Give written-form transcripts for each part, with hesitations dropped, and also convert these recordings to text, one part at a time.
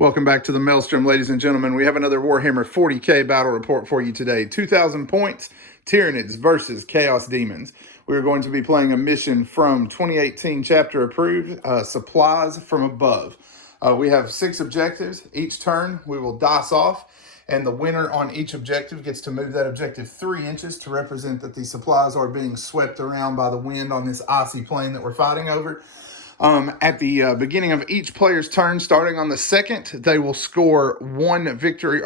Welcome back to the Maelstrom, ladies and gentlemen. We have another Warhammer 40k battle report for you today. 2,000 points, Tyranids versus Chaos Demons. We are going to be playing a mission from 2018 chapter approved, Supplies from Above. We have 6 objectives. Each turn we will dice off, and the winner on each objective gets to move that objective 3 inches to represent that the supplies are being swept around by the wind on this icy plain that we're fighting over. At the beginning of each player's turn, starting on the second, they will score one victory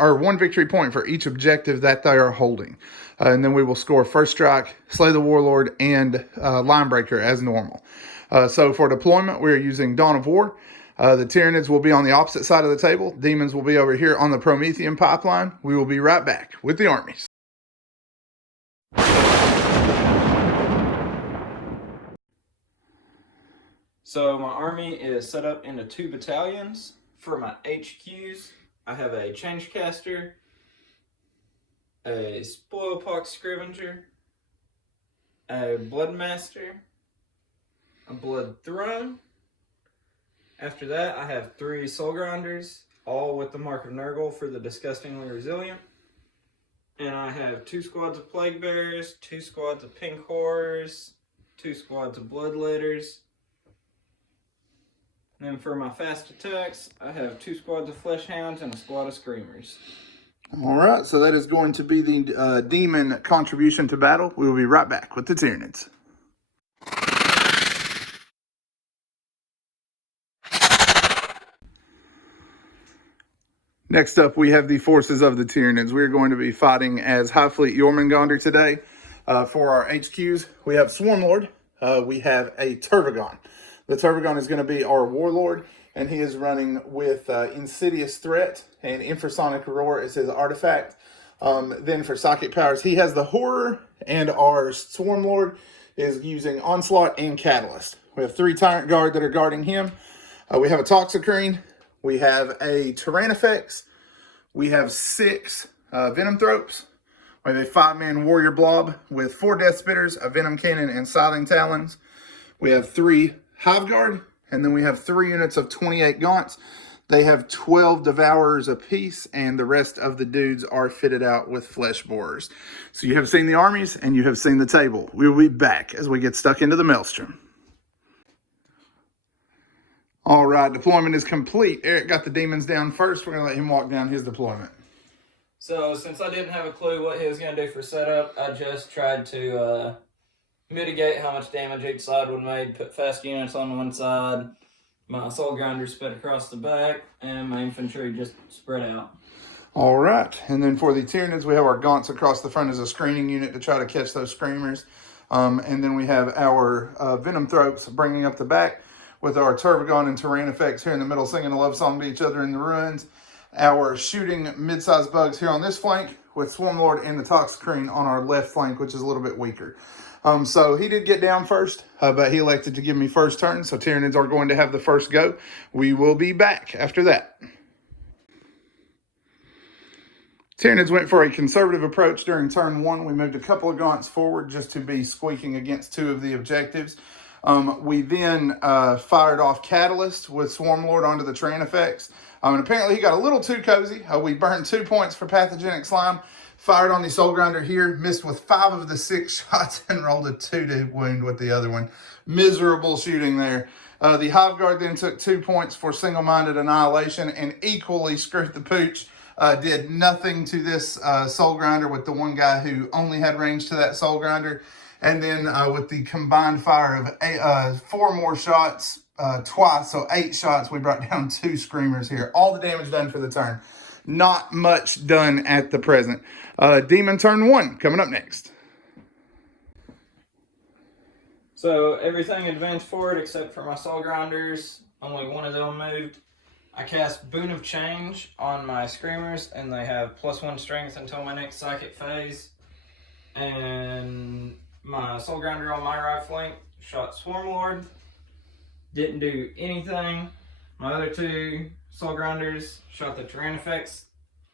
point for each objective that they are holding. And then we will score First Strike, Slay the Warlord, and Linebreaker as normal. So for deployment, we are using Dawn of War. The Tyranids will be on the opposite side of the table. Demons will be over here on the Promethean pipeline. We will be right back with the armies. So my army is set up into 2 battalions. For my HQs, I have a Changecaster, a Spoilpox Scrivenger, a Bloodmaster, a Blood Throne. After that, I have 3 Soul Grinders, all with the Mark of Nurgle for the Disgustingly Resilient. And I have 2 squads of Plague Bearers, 2 squads of Pink Horrors, 2 squads of Bloodletters. And for my fast attacks, I have 2 squads of Flesh Hounds and a squad of Screamers. All right, so that is going to be the demon contribution to battle. We will be right back with the Tyranids. Next up, we have the forces of the Tyranids. We are going to be fighting as Hive Fleet Jormungandr today. For our HQs, we have Swarmlord. We have a Tervagon. The Tervagon is going to be our Warlord, and he is running with Insidious Threat and Infrasonic Roar as his artifact. Then for Psychic Powers, he has the Horror, and our Swarmlord is using Onslaught and Catalyst. We have 3 Tyrant Guard that are guarding him. We have a Toxicrene. We have a Tyrannifex. We have 6 Venom Thropes. We have a 5-man Warrior Blob with 4 Death Spitters, a Venom Cannon, and Scything Talons. We have 3 Hive Guard, and then we have 3 units of 28 Gaunts. They have 12 Devourers apiece, and the rest of the dudes are fitted out with Flesh Borers. So you have seen the armies, and you have seen the table. We will be back as we get stuck into the Maelstrom. All right, deployment is complete. Eric got the demons down first. We're going to let him walk down his deployment. So since I didn't have a clue what he was going to do for setup, I just tried to mitigate how much damage each side would make, put fast units on one side, my Soul Grinder spread across the back, and my infantry just spread out. All right, and then for the Tyranids, we have our Gaunts across the front as a screening unit to try to catch those Screamers. And then we have our Venom Thropes bringing up the back with our Tervagon and Tyrannifex here in the middle singing a love song to each other in the ruins. Our shooting mid-sized bugs here on this flank with Swarmlord and the Toxicrene on our left flank, which is a little bit weaker. So he did get down first, but he elected to give me first turn, so Tyranids are going to have the first go. We will be back after that. Tyranids went for a conservative approach during turn 1. We moved a couple of Gaunts forward just to be squeaking against 2 of the objectives. We then fired off Catalyst with Swarmlord onto the Tyrannifex. And apparently he got a little too cozy. We burned 2 points for Pathogenic Slime. Fired on the Soul Grinder here, missed with 5 of the 6 shots and rolled a 2 to wound with the other one. Miserable shooting there. The Hive Guard then took 2 points for single-minded annihilation and equally screwed the pooch. Did nothing to this Soul Grinder with the one guy who only had range to that Soul Grinder. And then with the combined fire of 4 more shots twice, so 8 shots, we brought down 2 Screamers here. All the damage done for the turn. Not much done at the present. Demon turn 1 coming up next. So everything advanced forward except for my Soul Grinders. Only one of them moved. I cast Boon of Change on my Screamers, and they have +1 strength until my next psychic phase. And my Soul Grinder on my right flank shot Swarmlord. Didn't do anything. My other 2 Soul Grinders shot the Tyrannifex.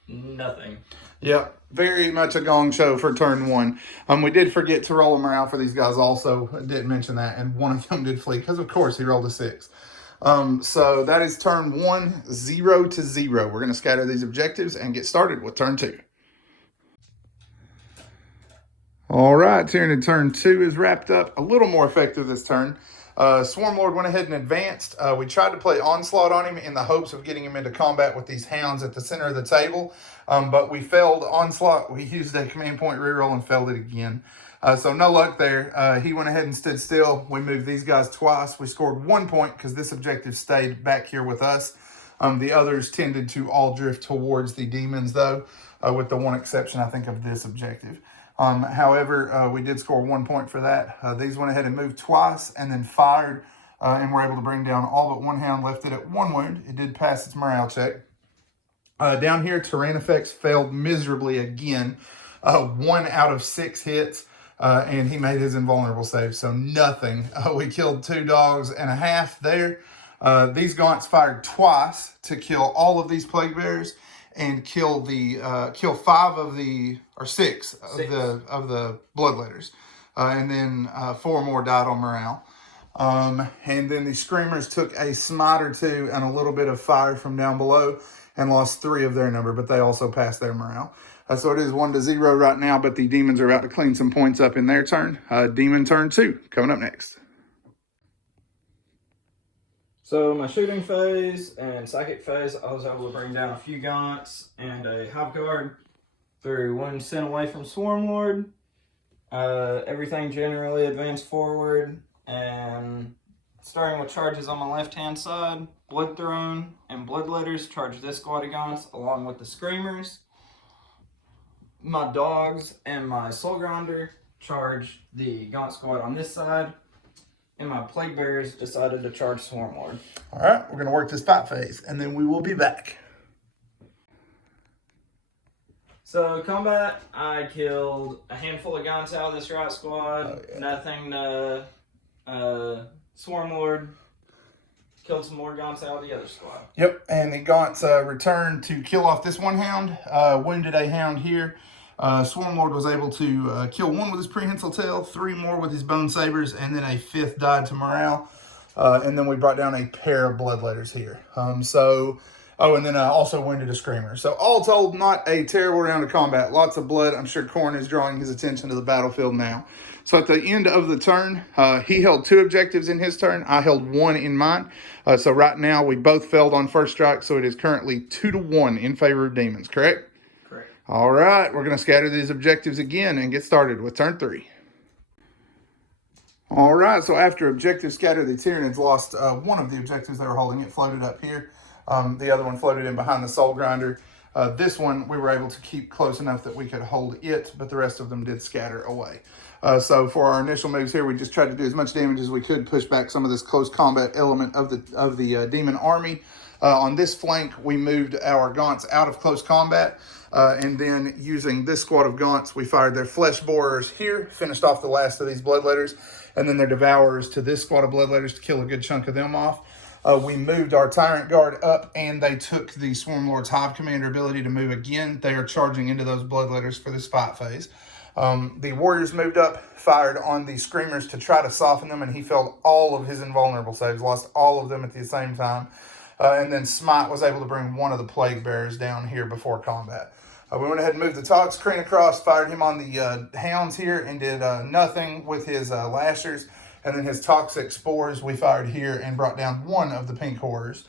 Nothing. Yep, very much a gong show for turn 1. We did forget to roll a morale for these guys also. I didn't mention that, and one of them did flee because, of course, he rolled a 6. So that is turn 1, 0 to 0. We're going to scatter these objectives and get started with turn 2. All right, Tyranid turn 2 is wrapped up. A little more effective this turn. Swarm Lord went ahead and advanced. We tried to play Onslaught on him in the hopes of getting him into combat with these hounds at the center of the table, but we failed Onslaught. We used a command point reroll and failed it again. So no luck there. He went ahead and stood still. We moved these guys twice. We scored 1 point because this objective stayed back here with us. The others tended to all drift towards the demons, though, with the one exception, I think, of this objective. However, we did score 1 point for that. These went ahead and moved twice and then fired, and were able to bring down all but one hound, left it at 1 wound. It did pass its morale check. Down here, Tyranids failed miserably again. 1 out of 6 hits, and he made his invulnerable save, so nothing. We killed 2 dogs and a half there. These gaunts fired twice to kill all of these plague bearers and kill 5 of the, or 6 of the bloodletters, and then 4 more died on morale. And then the screamers took a smite or 2 and a little bit of fire from down below and lost 3 of their number, but they also passed their morale. So it is 1 to 0 right now, but the demons are about to clean some points up in their turn. Demon turn 2 coming up next. So my shooting phase and psychic phase, I was able to bring down a few gaunts and a hive guard through 1 cent away from Swarm Lord. Everything generally advanced forward, and starting with charges on my left-hand side, Blood Throne and Bloodletters charged this squad of gaunts along with the Screamers. My dogs and my Soul Grinder charged the gaunt squad on this side, and my Plague Bearers decided to charge Swarm Lord. All right, we're going to work this fight phase, and then we will be back. So, combat, I killed a handful of gaunts out of this right squad. Nothing to Swarm Lord. Killed some more gaunts out of the other squad. Yep, and the gaunts returned to kill off this one hound. Wounded a hound here. Swarm Lord was able to kill 1 with his prehensile tail, 3 more with his bone sabers, and then a 5th died to morale. And then we brought down a pair of bloodletters here. And then also wounded a screamer. So all told, not a terrible round of combat. Lots of blood. I'm sure Corn is drawing his attention to the battlefield now. So at the end of the turn, he held 2 objectives in his turn. I held 1 in mine. So right now, we both failed on first strike. So it is currently 2 to 1 in favor of demons, correct? Correct. All right, we're going to scatter these objectives again and get started with turn 3. All right, so after objective scatter, the Tyranids lost 1 of the objectives they were holding. It floated up here. The other one floated in behind the Soul Grinder. This one, we were able to keep close enough that we could hold it, but the rest of them did scatter away. So for our initial moves here, we just tried to do as much damage as we could, push back some of this close combat element of the demon army. On this flank, we moved our gaunts out of close combat, and then using this squad of gaunts, we fired their flesh borers here, finished off the last of these bloodletters, and then their devourers to this squad of bloodletters to kill a good chunk of them off. We moved our Tyrant Guard up, and they took the Swarm Lord's Hive Commander ability to move again. They are charging into those bloodletters for this fight phase. The Warriors moved up, fired on the Screamers to try to soften them, and he failed all of his invulnerable saves, lost all of them at the same time. And then Smite was able to bring 1 of the Plague Bearers down here before combat. We went ahead and moved the Tox Crane across, fired him on the Hounds here, and did nothing with his Lashers. And then his Toxic Spores we fired here and brought down 1 of the Pink Horrors.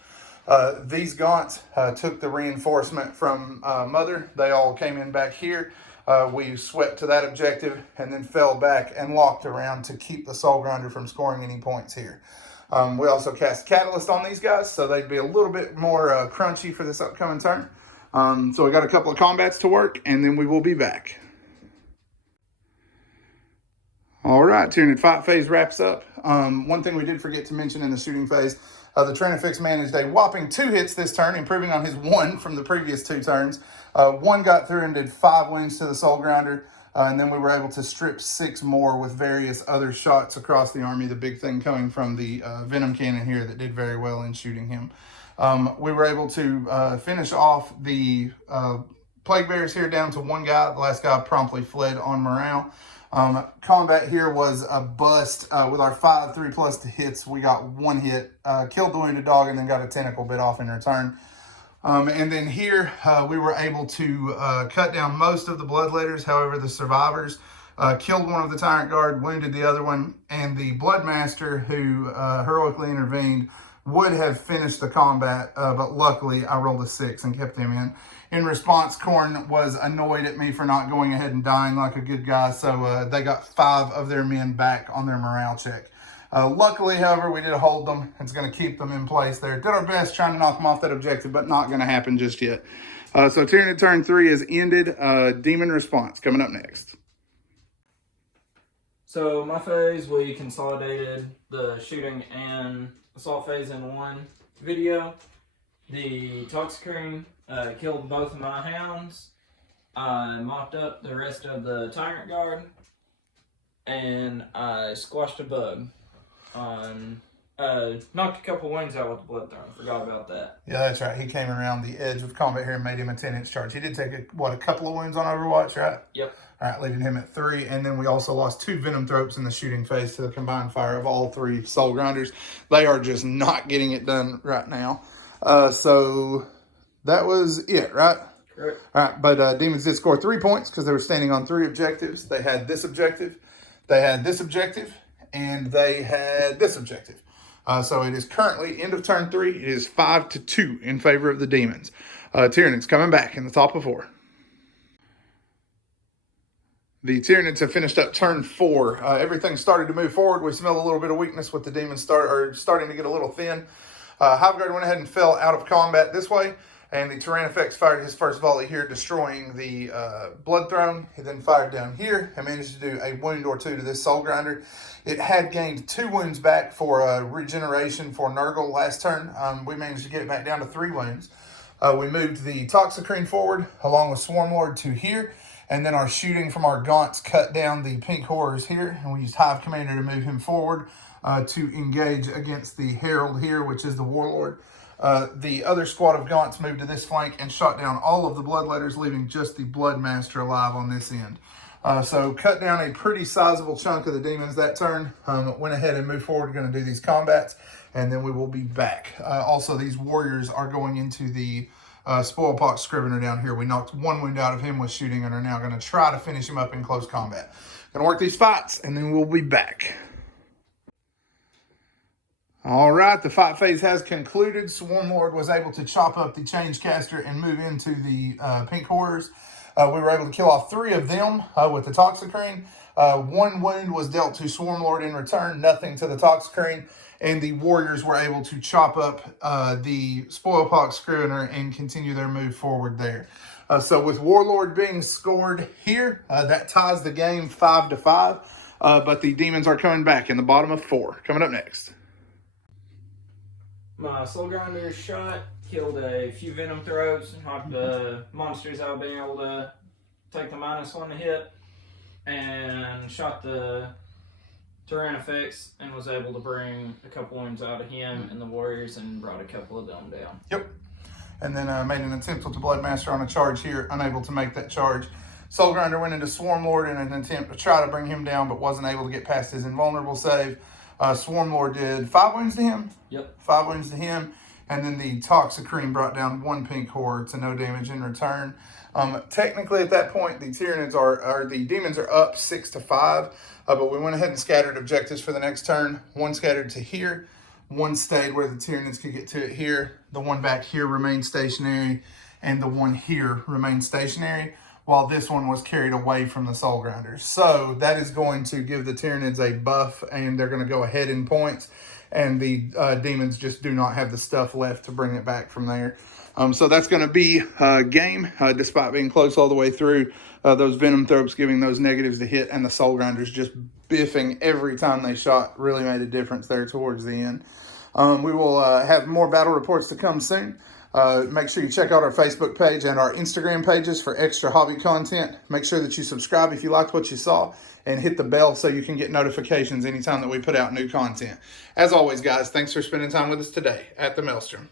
These gaunts took the reinforcement from Mother. They all came in back here. We swept to that objective and then fell back and locked around to keep the Soul Grinder from scoring any points here. We also cast Catalyst on these guys, so they'd be a little bit more crunchy for this upcoming turn. So we got a couple of combats to work, and then we will be back. All right, Tyranid fight phase wraps up. One thing we did forget to mention in the shooting phase, the Tyranids managed a whopping 2 hits this turn, improving on his 1 from the previous 2 turns. 1 got through and did 5 wounds to the Soul Grinder, and then we were able to strip 6 more with various other shots across the army, the big thing coming from the Venom Cannon here that did very well in shooting him. We were able to finish off the Plague Bearers here down to 1 guy. The last guy promptly fled on morale. Combat here was a bust. With our 5 3+ hits, we got 1 hit, killed the wounded dog, and then got a tentacle bit off in return. And then here, we were able to cut down most of the bloodletters. However, the survivors killed one of the Tyrant Guard, wounded the other one, and the Bloodmaster, who heroically intervened, would have finished the combat, but luckily I rolled a 6 and kept him in. In response, Khorne was annoyed at me for not going ahead and dying like a good guy, so they got 5 of their men back on their morale check. Luckily, however, we did hold them. It's going to keep them in place there. Did our best trying to knock them off that objective, but not going to happen just yet. So Tyranid turn 3 is ended. Demon response coming up next. So my phase, we consolidated the shooting and assault phase in one video. The Toxicrene killed both of my hounds. I mopped up the rest of the Tyrant Guard, and I squashed a bug. Knocked a couple wings out with the blood throne. Forgot about that. Yeah, that's right. He came around the edge of combat here and made him a 10-inch charge. He did take, a couple of wounds on Overwatch, right? Yep. All right, leaving him at 3. And then we also lost 2 Venom Thropes in the shooting phase to the combined fire of all 3 Soul Grinders. They are just not getting it done right now. So that was it, right? Correct. All right, but Demons did score 3 points because they were standing on 3 objectives. They had this objective, they had this objective, and they had this objective. So it is currently end of turn 3. It is 5-2 in favor of the Demons. Tyranids coming back in the top of 4. The Tyranids have finished up turn 4. Everything started to move forward. We smelled a little bit of weakness with the Demons starting to get a little thin. Hive Guard went ahead and fell out of combat this way, and the Tyrannifex fired his first volley here, destroying the Blood Throne. He then fired down here and managed to do a wound or 2 to this Soul Grinder. It had gained 2 wounds back for regeneration for Nurgle last turn. We managed to get it back down to 3 wounds. We moved the Toxicrene forward along with Swarmlord to here, and then our shooting from our Gaunts cut down the Pink Horrors here, and we used Hive Commander to move him forward to engage against the Herald here, which is the Warlord. The other squad of Gaunts moved to this flank and shot down all of the Bloodletters, leaving just the Bloodmaster alive on this end. So cut down a pretty sizable chunk of the Demons that turn. Went ahead and moved forward. We're going to do these combats, and then we will be back. Also, these Warriors are going into the Spoilpox Scrivener down here. We knocked 1 wound out of him with shooting and are now going to try to finish him up in close combat. Going to work these fights, and then we'll be back. All right, the fight phase has concluded. Swarmlord was able to chop up the Changecaster and move into the Pink Horrors. We were able to kill off 3 of them with the Toxicrene. 1 wound was dealt to Swarmlord in return, nothing to the Toxicrene. And the Warriors were able to chop up the Spoilpox Scrivener and continue their move forward there. So with Warlord being scored here, that ties the game 5-5. But the Demons are coming back in the bottom of 4. Coming up next. My Soul Grinder shot, killed a few Venom Throats, knocked the monsters out of being able to take the -1 to hit, and shot the Tyrannifex and was able to bring a couple wounds out of him and the Warriors and brought a couple of them down. Yep. And then made an attempt with the Bloodmaster on a charge here, unable to make that charge. Soul Grinder went into Swarmlord in an attempt to try to bring him down, but wasn't able to get past his invulnerable save. Swarmlord did 5 wounds to him. Yep. 5 wounds to him. And then the Toxicrene brought down 1 Pink Horror to no damage in return. Technically, at that point, the Tyranids the Demons are up 6-5. But we went ahead and scattered objectives for the next turn. 1 scattered to here. 1 stayed where the Tyranids could get to it here. The 1 back here remained stationary. And the 1 here remained stationary, while this one was carried away from the Soul Grinders. So that is going to give the Tyranids a buff, and they're going to go ahead in points. And the Demons just do not have the stuff left to bring it back from there. So that's going to be a game, despite being close all the way through. Those Venom Thropes giving those negatives to hit, and the Soul Grinders just biffing every time they shot really made a difference there towards the end. We will have more battle reports to come soon. Make sure you check out our Facebook page and our Instagram pages for extra hobby content. Make sure that you subscribe if you liked what you saw, and hit the bell so you can get notifications anytime that we put out new content. As always, guys, thanks for spending time with us today at the Maelstrom.